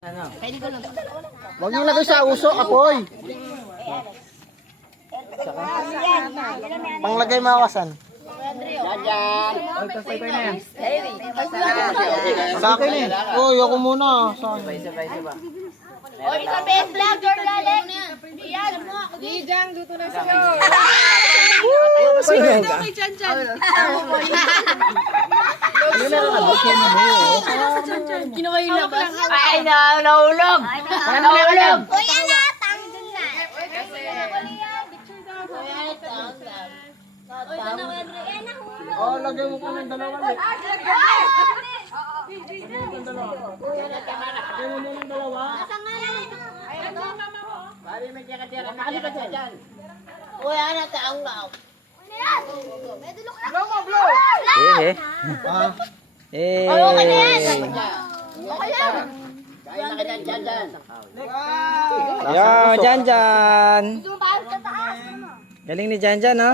Ano? Huwag nyo lagay sa uso, apoy. Panglagay mawasan. Sa akin eh. Uy, ako muna. Sa akin. Isa. O, isang beses lang, Jordan. Yan. Dijang, dito na sa'yo. Kay Chan Chan. Kinuha yung labas. Ay, nahulog! Nahulog! Kuya na, tanggal na. Oh, lagay mo kami dalawa. Kuya na, tanggal. Eh. Ah, Eh. Okay na yan. Yo, Jan Jan. Tumabas sa taas. Galing ni Jan Jan, ha?